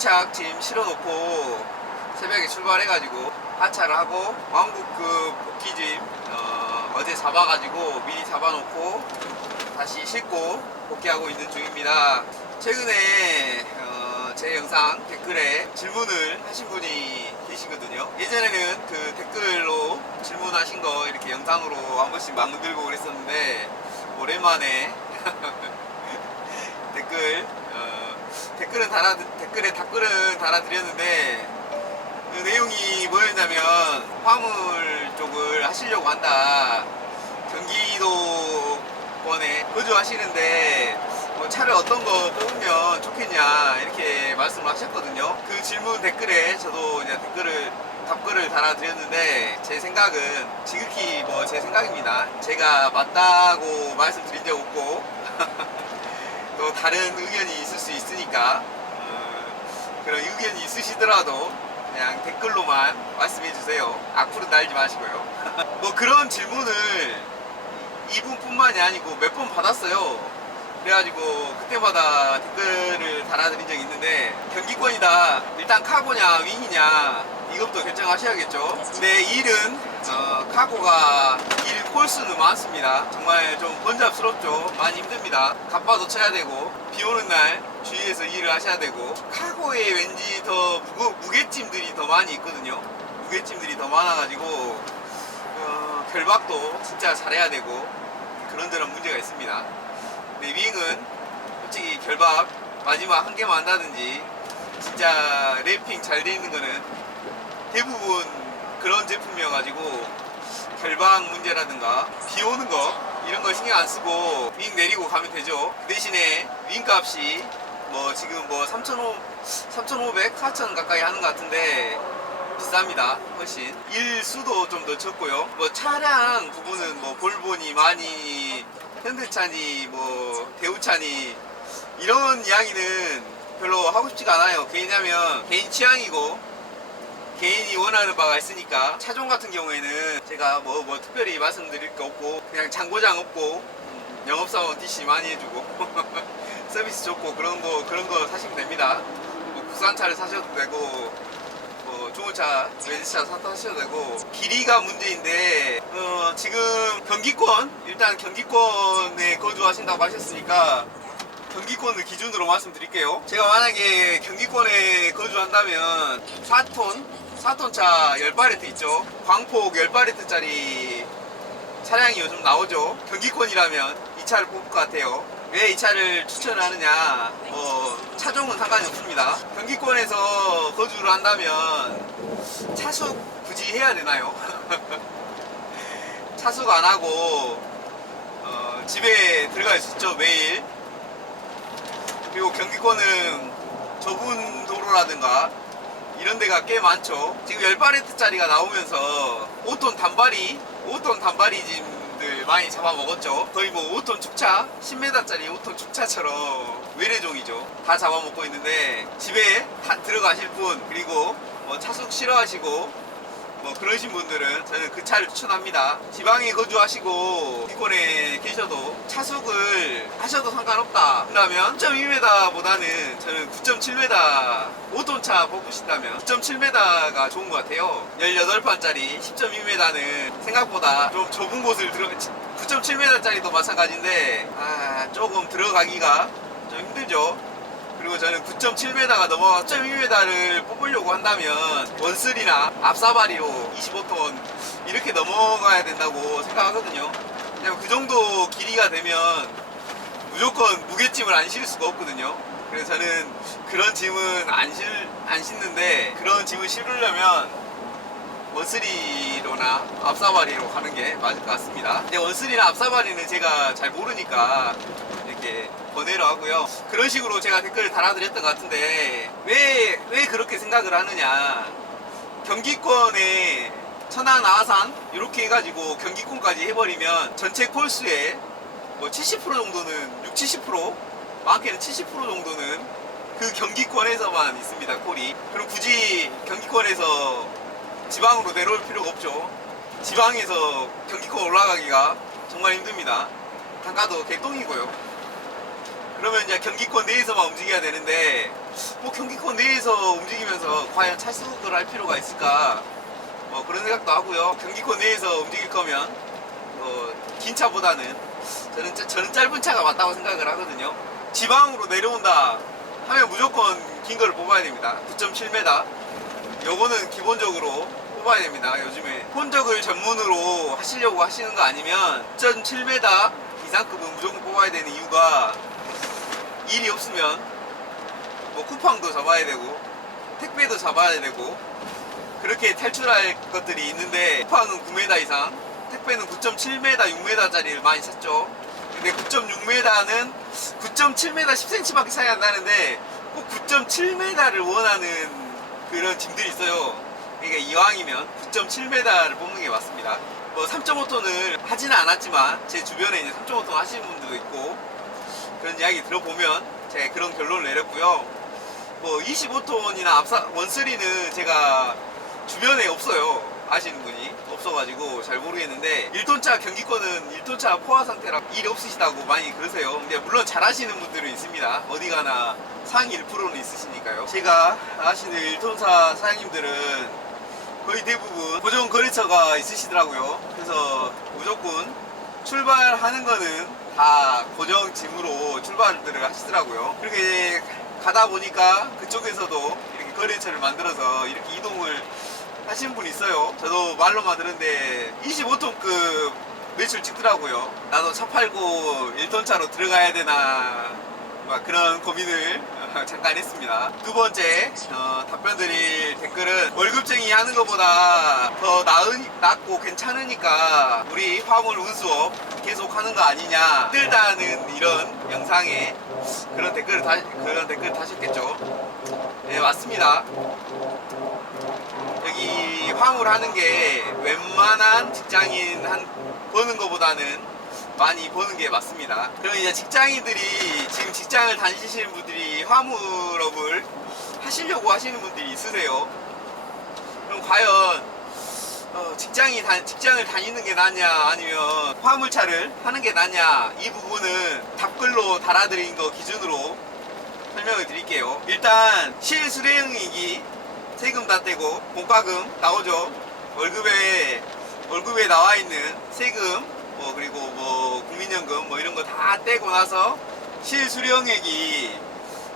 짐 실어놓고 새벽에 출발해가지고 하차를 하고 왕복급 복귀짐 어, 어제 잡아가지고 미리 잡아놓고 다시 싣고 복귀하고 있는 중입니다. 최근에 어, 제 영상 댓글에 질문을 하신 분이 계시거든요. 예전에는 그 댓글로 질문하신 거 이렇게 영상으로 한 번씩 만들고 그랬었는데 오랜만에 댓글 어, 댓글은 달아 댓글에 답글은 달아드렸는데 그 내용이 뭐였냐면 화물 쪽을 하시려고 한다. 경기도권에 거주하시는데 뭐 차를 어떤 거 뽑으면 좋겠냐 이렇게 말씀을 하셨거든요. 그 질문 댓글에 저도 이제 댓글을 답글을 달아드렸는데 제 생각은 지극히 뭐 제 생각입니다. 제가 맞다고 말씀드린 적 없고 또 다른 의견이 있을 수 있으니까 어, 그런 의견이 있으시더라도 그냥 댓글로만 말씀해 주세요. 악플은 달지 마시고요. 뭐 그런 질문을 이분뿐만이 아니고 몇 번 받았어요. 그래가지고 그때마다 댓글을 달아드린 적이 있는데 경기권이다. 일단 카고냐 윙이냐 이것부터 결정하셔야겠죠. 근데 일은 어, 카고가 일 콜수는 많습니다. 정말 좀 번잡스럽죠. 많이 힘듭니다. 갑바도 쳐야 되고 비 오는 날 주위에서 일을 하셔야 되고 카고에 왠지 더 무거, 무게짐들이 더 많이 있거든요. 무게짐들이 더 많아가지고 어, 결박도 진짜 잘해야 되고 그런 저런 문제가 있습니다. 근데 윙은 솔직히 결박 마지막 한 개만 한다든지 진짜 랩핑 잘 돼 있는 거는 대부분 그런 제품이어가지고 결박 문제라든가 비 오는 거 이런 거 신경 안 쓰고 윙 내리고 가면 되죠. 그 대신에 윙 값이 뭐 지금 뭐 3,500, 3,500, 4,000 가까이 하는 것 같은데 비쌉니다. 훨씬. 일 수도 좀 더 적고요. 뭐 차량 부분은 뭐 볼보니 많이 현대차니 뭐 대우차니 이런 이야기는 별로 하고 싶지가 않아요. 왜냐면 개인 취향이고 개인이 원하는 바가 있으니까 차종 같은 경우에는 제가 뭐, 뭐 특별히 말씀드릴 게 없고 그냥 장고장 없고 음, 영업사원 DC 많이 해주고 서비스 좋고 그런 거 그런 거 사시면 됩니다. 뭐 국산차를 사셔도 되고 뭐 좋은 차 외제차 사 타셔도 되고 길이가 문제인데 어, 지금 경기권 일단 경기권에 거주하신다고 하셨으니까 경기권을 기준으로 말씀드릴게요. 제가 만약에 경기권에 거주한다면 4톤, 4톤 차 10바레트 있죠. 광폭 10바레트짜리 차량이 요즘 나오죠. 경기권이라면 이 차를 뽑을 것 같아요. 왜 이 차를 추천을 하느냐? 뭐 차종은 상관이 없습니다. 경기권에서 거주를 한다면 차숙 굳이 해야 되나요? 차숙 안 하고 어, 집에 들어갈 수 있죠 매일. 그리고 경기권은 좁은 도로라든가 이런 데가 꽤 많죠. 지금 10바레트짜리가 나오면서 5톤 단발이, 5톤 단발이 짐들 많이 잡아먹었죠. 거의 뭐 5톤 축차, 10m짜리 5톤 축차처럼 외래종이죠. 다 잡아먹고 있는데 집에 다 들어가실 분, 그리고 뭐 차숙 싫어하시고 뭐 그러신 분들은 저는 그 차를 추천합니다. 지방에 거주하시고 기권에 계셔도 차숙을 하셔도 상관없다. 그러면 9.2m보다는 저는 9.7m 5톤 차 뽑으신다면 9.7m가 좋은 것 같아요. 18판짜리 10.2m는 생각보다 좀 좁은 곳을 들어 9.7m짜리도 마찬가지인데 아 조금 들어가기가 좀 힘들죠. 그리고 저는 9.7m가 넘어 9.2m를 뽑으려고 한다면 원슬이나 앞사바리로 25톤 이렇게 넘어가야 된다고 생각하거든요. 그냥 그 정도 길이가 되면 무조건 무게짐을 안 실을 수가 없거든요. 그래서 저는 그런 짐은 안, 실, 안 싣는데 그런 짐을 실으려면 원쓰리로나 앞사바리로 가는 게 맞을 것 같습니다. 근데 원쓰리나 앞사바리는 제가 잘 모르니까 이렇게 번외로 하고요. 그런 식으로 제가 댓글을 달아드렸던 것 같은데 왜, 왜 그렇게 생각을 하느냐. 경기권에 천안, 아산 이렇게 해가지고 경기권까지 해버리면 전체 콜수의 뭐 70% 정도는 6, 70% 많게는 70% 정도는 그 경기권에서만 있습니다 콜이 그럼 굳이 경기권에서 지방으로 내려올 필요가 없죠 지방에서 경기권 올라가기가 정말 힘듭니다 단가도 개똥이고요. 그러면 이제 경기권 내에서만 움직여야 되는데 뭐 경기권 내에서 움직이면서 과연 찰수를 할 필요가 있을까? 뭐 그런 생각도 하고요. 경기권 내에서 움직일 거면 뭐 긴 차보다는 저는 짜- 저는 짧은 차가 맞다고 생각을 하거든요. 지방으로 내려온다 하면 무조건 긴 거를 뽑아야 됩니다. 9.7m. 요거는 기본적으로 뽑아야 됩니다. 요즘에 혼적을 전문으로 하시려고 하시는 거 아니면 9.7m 이상급은 무조건 뽑아야 되는 이유가 일이 없으면 뭐 쿠팡도 잡아야 되고 택배도 잡아야 되고 그렇게 탈출할 것들이 있는데 쿠팡은 9m 이상 택배는 9.7m, 6m짜리를 많이 샀죠. 근데 9.6m는 9.7m 10cm밖에 차이 안 나는데 꼭 9.7m를 원하는 그런 짐들이 있어요. 그러니까 이왕이면 9.7m를 뽑는 게 맞습니다. 뭐 3.5톤을 하지는 않았지만 제 주변에 이제 3.5톤 하시는 분들도 있고 그런 이야기 들어보면 제가 그런 결론을 내렸고요. 뭐 25톤이나 앞사 원쓰리는 제가 주변에 없어요. 아시는 분이 없어가지고 잘 모르겠는데 1톤차 경기권은 1톤차 포화 상태라 일이 없으시다고 많이 그러세요. 근데 물론 잘 하시는 분들은 있습니다. 어디 가나 상위 1%는 있으시니까요. 제가 아시는 1톤차 사장님들은 거의 대부분 고정 거래처가 있으시더라고요. 그래서 무조건 출발하는 거는 다 고정 짐으로 출발들을 하시더라고요. 그렇게 가다 보니까 그쪽에서도 이렇게 거래처를 만들어서 이렇게 이동을 하시는 분이 있어요. 저도 말로만 들었는데 25톤급 매출 찍더라고요. 나도 차 팔고 1톤 차로 들어가야 되나 막 그런 고민을 잠깐 했습니다. 두 번째 어, 답변 드릴 댓글은 월급쟁이 하는 것보다 더 나은, 낫고 괜찮으니까 우리 화물 운수업 계속 하는 거 아니냐 힘들다는 이런 영상에 그런 댓글을 다, 그런 댓글 다셨겠죠. 네 맞습니다. 여기 화물 하는 게 웬만한 직장인 한 버는 것보다는 많이 버는 게 맞습니다. 그럼 이제 직장인들이 지금 직장을 다니시는 분들이 화물업을 하시려고 하시는 분들이 있으세요. 그럼 과연 어, 직장이 다, 직장을 다니는 게 낫냐 아니면 화물차를 하는 게 낫냐 이 부분은 답글로 달아드린 거 기준으로 설명을 드릴게요. 일단 실수령이익이 세금 다 떼고 공과금 나오죠. 월급에 월급에 나와 있는 세금 뭐 그리고 뭐 국민연금 뭐 이런 거 다 떼고 나서 실수령액이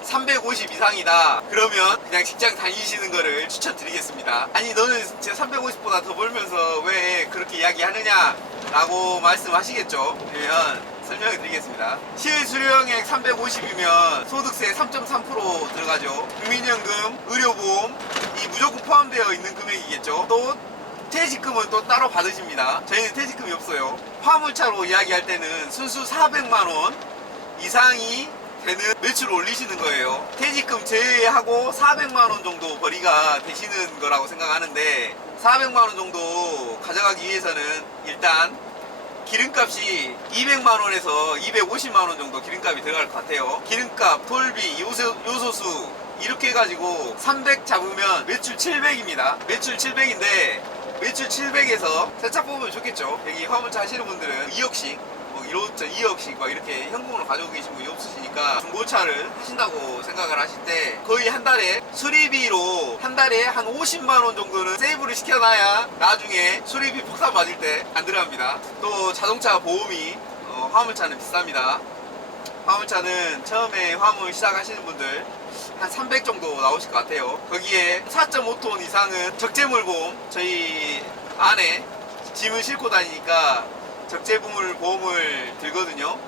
350 이상이다. 그러면 그냥 직장 다니시는 거를 추천드리겠습니다. 아니 너는 진짜 350보다 더 벌면서 왜 그렇게 이야기하느냐? 라고 말씀하시겠죠. 그러면 설명해 드리겠습니다. 실수령액 350이면 소득세 3.3% 들어가죠. 국민연금, 의료보험 이 무조건 포함되어 있는 금액이겠죠. 또 퇴직금은 또 따로 받으십니다. 저희는 퇴직금이 없어요. 화물차로 이야기할 때는 순수 400만 원 이상이 되는 매출을 올리시는 거예요. 퇴직금 제외하고 400만 원 정도 벌이가 되시는 거라고 생각하는데 400만 원 정도 가져가기 위해서는 일단 기름값이 200만 원에서 250만 원 정도 기름값이 들어갈 것 같아요. 기름값, 톨비, 요소, 요소수 이렇게 해가지고 300 잡으면 매출 700입니다. 매출 700인데 매출 700에서 세차 뽑으면 좋겠죠. 여기 화물차 하시는 분들은 2억씩 뭐 1호차 2억씩 막 이렇게 현금으로 가지고 계신 분이 없으시니까 중고차를 하신다고 생각을 하실 때 거의 한 달에 수리비로 한 달에 한 50만 원 정도는 세이브를 시켜놔야 나중에 수리비 폭탄 맞을 때 안 들어갑니다. 또 자동차 보험이 어, 화물차는 비쌉니다. 화물차는 처음에 화물 시작하시는 분들 한 300 정도 나오실 것 같아요. 거기에 4.5톤 이상은 적재물 보험 저희 안에 짐을 싣고 다니니까 적재물 보험을 들거든요.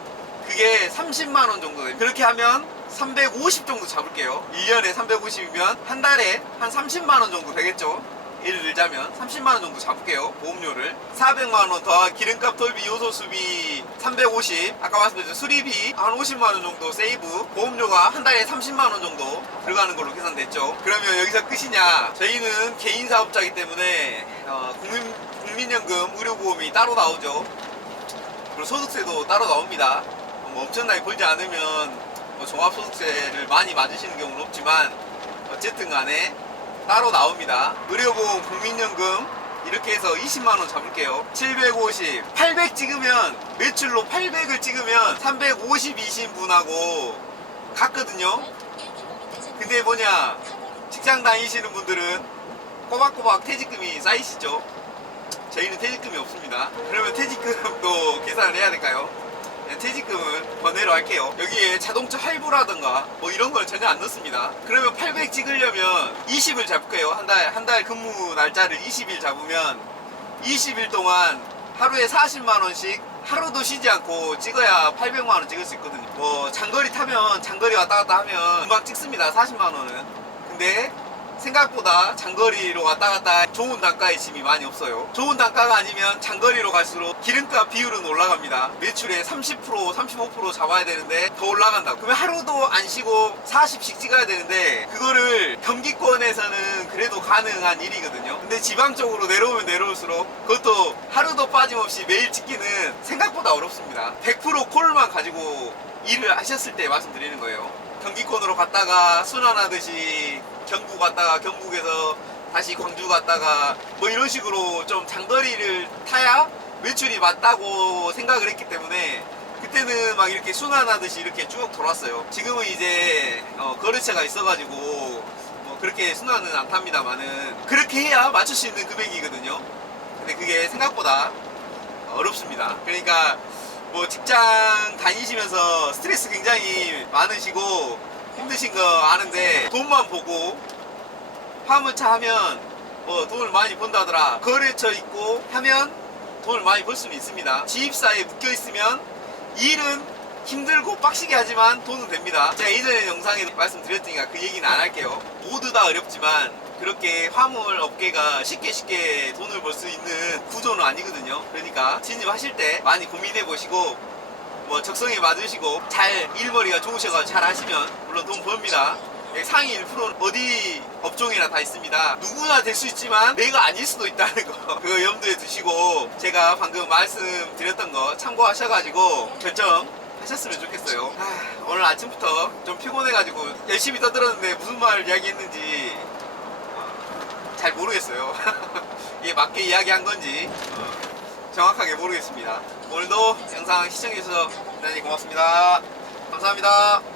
그게 30만 원 정도 돼요. 그렇게 하면 350 정도 잡을게요. 1년에 350이면 한 달에 한 30만 원 정도 되겠죠. 예를 들자면 30만 원 정도 잡을게요. 보험료를 400만 원 더한 기름값, 톨비, 요소 수비 350. 아까 말씀드린 수리비 한 50만 원 정도 세이브. 보험료가 한 달에 30만 원 정도 들어가는 걸로 계산됐죠. 그러면 여기서 끝이냐? 저희는 개인 사업자이기 때문에 어, 국민 국민연금 의료보험이 따로 나오죠. 그리고 소득세도 따로 나옵니다. 뭐 엄청나게 벌지 않으면 뭐 종합소득세를 많이 맞으시는 경우는 없지만 어쨌든 간에 따로 나옵니다. 의료보험, 국민연금 이렇게 해서 20만원 잡을게요 750 800 찍으면 매출로 800을 찍으면 350이신 분하고 같거든요 근데 뭐냐 직장 다니시는 분들은 꼬박꼬박 퇴직금이 쌓이시죠 저희는 퇴직금이 없습니다 그러면 퇴직금도 계산을 해야 될까요? 네, 퇴직금은 번외로 할게요. 여기에 자동차 할부라든가 뭐 이런 걸 전혀 안 넣습니다. 그러면 800 찍으려면 20을 잡을게요. 한 달 한 달 근무 날짜를 20일 잡으면 20일 동안 하루에 40만원씩 하루도 쉬지 않고 찍어야 800만원 찍을 수 있거든요. 뭐 장거리 타면 장거리 왔다 갔다 하면 금방 찍습니다. 40만원은. 근데 생각보다 장거리로 왔다 갔다 좋은 단가의 짐이 많이 없어요. 좋은 단가가 아니면 장거리로 갈수록 기름값 비율은 올라갑니다. 매출의 30% 35% 잡아야 되는데 더 올라간다. 그러면 하루도 안 쉬고 40씩 찍어야 되는데 그거를 경기권에서는 그래도 가능한 일이거든요. 근데 지방 쪽으로 내려오면 내려올수록 그것도 하루도 빠짐없이 매일 찍기는 생각보다 어렵습니다. 100% 콜만 가지고 일을 하셨을 때 말씀드리는 거예요. 경기권으로 갔다가 순환하듯이 경북 갔다가 경북에서 다시 광주 갔다가 뭐 이런 식으로 좀 장거리를 타야 매출이 맞다고 생각을 했기 때문에 그때는 막 이렇게 순환하듯이 이렇게 쭉 돌았어요. 지금은 이제 어, 거래처가 있어가지고 뭐 그렇게 순환은 안 탑니다만은 그렇게 해야 맞출 수 있는 금액이거든요. 근데 그게 생각보다 어렵습니다. 그러니까 뭐 직장 다니시면서 스트레스 굉장히 많으시고 힘드신 거 아는데 돈만 보고 화물차 하면 뭐 돈을 많이 번다더라. 거래처 있고 하면 돈을 많이 벌 수는 있습니다. 지입사에 묶여 있으면 일은 힘들고 빡시게 하지만 돈은 됩니다. 제가 예전에 영상에 말씀드렸으니까 그 얘기는 안 할게요. 모두 다 어렵지만 그렇게 화물 업계가 쉽게 쉽게 돈을 벌 수 있는 구조는 아니거든요 그러니까 진입하실 때 많이 고민해 보시고 뭐 적성에 맞으시고 잘 일머리가 좋으셔서 잘 하시면 물론 돈 벌입니다. 예, 상위 1%는 어디 업종이나 다 있습니다. 누구나 될 수 있지만 내가 아닐 수도 있다는 거 그거 염두에 두시고 제가 방금 말씀드렸던 거 참고하셔가지고 결정 하셨으면 좋겠어요. 아, 오늘 아침부터 좀 피곤해가지고 열심히 떠들었는데 무슨 말 이야기했는지 어, 잘 모르겠어요. 이게 맞게 이야기한 건지 어, 정확하게 모르겠습니다. 오늘도 영상 시청해주셔서 대단히 고맙습니다. 감사합니다.